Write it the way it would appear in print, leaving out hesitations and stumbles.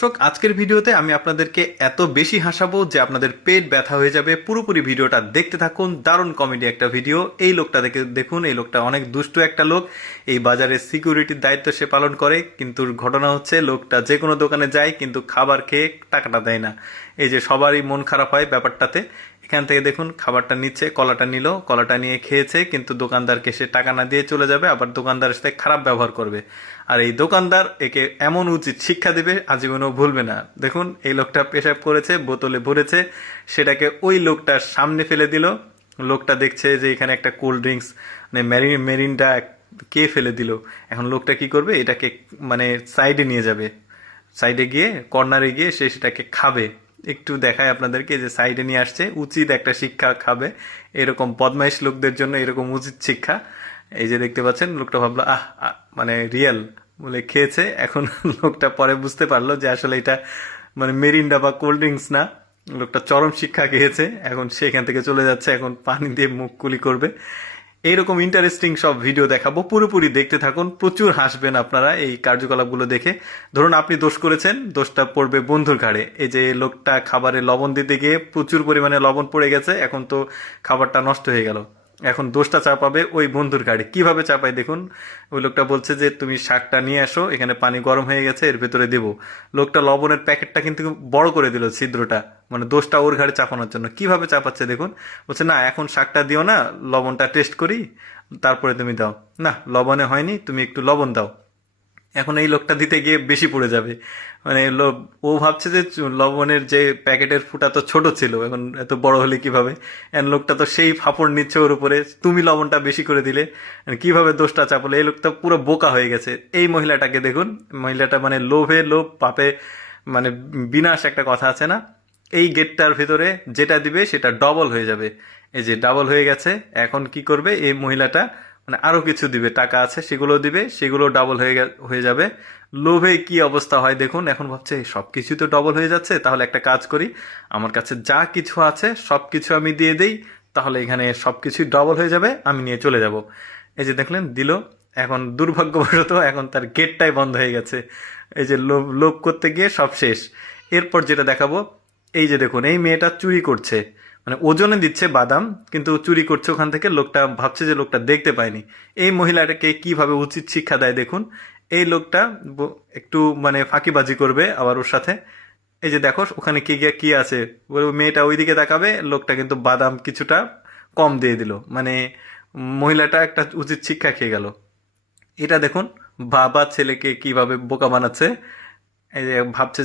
দর্শক, আজকের ভিডিওতে আমি আপনাদেরকে এত বেশি হাসাবো যে আপনাদের পেট ব্যথা হয়ে যাবে। পুরোপুরি ভিডিওটা দেখতে থাকুন। দারুণ কমেডি একটা ভিডিও। এই লোকটা দেখুন, এই লোকটা অনেক দুষ্ট একটা লোক। এই বাজারের সিকিউরিটির দায়িত্ব সে পালন করে, কিন্তু ঘটনা হচ্ছে লোকটা যে কোনো দোকানে যায় কিন্তু খাবার খেয়ে টাকাটা দেয় না। এই যে সবারই মন খারাপ হয় ব্যাপারটাতে। এখান থেকে দেখুন, খাবারটা নিচ্ছে, কলাটা নিল, কলাটা নিয়ে খেয়েছে, কিন্তু দোকানদারকে সে টাকা না দিয়ে চলে যাবে, আবার দোকানদারের সাথে খারাপ ব্যবহার করবে। আর এই দোকানদার একে এমন উচিত শিক্ষা দিবে আজীবনও ভুলবে না। দেখুন, এই লোকটা পেশাব করেছে, বোতলে ভরেছে, সেটাকে ওই লোকটার সামনে ফেলে দিল। লোকটা দেখছে যে এখানে একটা কোল্ড ড্রিঙ্কস মানে মেরিনটা কে ফেলে দিল। এখন লোকটা কি করবে, এটাকে মানে সাইডে নিয়ে যাবে, সাইডে গিয়ে কর্নারে গিয়ে সে সেটাকে খাবে। একটু দেখায় আপনাদেরকে যে সাইডে নিয়ে আসছে, উচিত একটা শিক্ষা খাবে। এরকম বদমাইশ লোকদের জন্য এরকম উচিত শিক্ষা। এই যে দেখতে পাচ্ছেন, লোকটা ভাবলো মানে রিয়েল বলে খেয়েছে। এখন লোকটা পরে বুঝতে পারলো যে আসলে এটা মানে মেরিন্ডা বা কোল্ড ড্রিঙ্কস না। লোকটা চরম শিক্ষা খেয়েছে, এখন সেখান থেকে চলে যাচ্ছে, এখন পানি দিয়ে মুখ কুলি করবে। এইরকম ইন্টারেস্টিং সব ভিডিও দেখাবো, পুরোপুরি দেখতে থাকুন। প্রচুর হাসবেন আপনারা এই কার্যকলাপগুলো দেখে। ধরুন আপনি দোষ করেছেন, দোষটা পড়বে বন্ধুর ঘাড়ে। এই যে লোকটা খাবারে লবণ দিতে গিয়ে প্রচুর পরিমাণে লবণ পড়ে গেছে, এখন তো খাবারটা নষ্ট হয়ে গেল। এখন দোষটা চাপাবে ওই বন্ধুর ঘাড়ে। কিভাবে চাপায় দেখুন। ওই লোকটা বলছে যে তুমি শাকটা নিয়ে আসো, এখানে পানি গরম হয়ে গেছে, এর ভেতরে দেবো। লোকটা লবণের প্যাকেটটা কিন্তু বড় করে দিল, ছিদ্রটা, মানে দোষটা ওর ঘাড়ে চাপানোর জন্য। কিভাবে চাপাচ্ছে দেখুন। বলছে না, এখন শাকটা দিও না, লবণটা টেস্ট করি, তারপরে তুমি দাও। না, লবণে হয়নি, তুমি একটু লবণ দাও। এখন এই লোকটা দিতে গিয়ে বেশি পড়ে যাবে। মানে ও ভাবছে যে লবণের যে প্যাকেটের ফুটা তো ছোট ছিল, এখন এত বড় হলে কিভাবে। এন লোকটা তো সেই ফাপড় নিচ্ছে ওর উপরে, তুমি লবণটা বেশি করে দিলে। কিভাবে দোষটা চাপলে। এই লোকটা পুরো বোকা হয়ে গেছে। এই মহিলাটাকে দেখুন, মহিলাটা মানে লোভে লোভ, পাপে মানে বিনাশ একটা কথা আছে না। এই গেটটার ভিতরে যেটা দিবে সেটা ডবল হয়ে যাবে। এই যে ডাবল হয়ে গেছে। এখন কি করবে এই মহিলাটা, মানে আরো কিছু দিবে, টাকা আছে সেগুলো দিবে, সেগুলো ডাবল হয়ে যাবে। লোভে কি অবস্থা হয় দেখুন। এখন ভাবছে সবকিছু তো ডবল হয়ে যাচ্ছে, তাহলে একটা কাজ করি, আমার কাছে যা কিছু আছে সবকিছু আমি দিয়ে দেই, তাহলে এখানে সবকিছুই ডবল হয়ে যাবে, আমি নিয়ে চলে যাব। এই যে দেখলেন, দিল। এখন দুর্ভাগ্যবশত এখন তার গেটটাই বন্ধ হয়ে গেছে। এই যে লোভ লোভ করতে গিয়ে সব শেষ। এরপর যেটা দেখাবো, এই যে দেখুন, এই মেয়েটা চুরি করছে, মানে ওজনে দিচ্ছে বাদাম, কিন্তু চুরি করছে ওখান থেকে। লোকটা ভাবছে যে লোকটা দেখতে পায়নি। এই মহিলাটাকে কিভাবে উচিত শিক্ষা দেয় দেখুন। এই লোকটা একটু মানে ফাঁকিবাজি করবে আবার ওর সাথে। এই যে দেখো ওখানে কি গিয়ে কি আছে, ওই মেয়েটা ওইদিকে তাকাবে, লোকটা কিন্তু বাদাম কিছুটা কম দিয়ে দিল। মানে মহিলাটা একটা উচিত শিক্ষা খেয়ে গেল। এটা দেখুন, বাবা ছেলেকে কিভাবে বোকা বানাচ্ছে। এই যে ভাবছে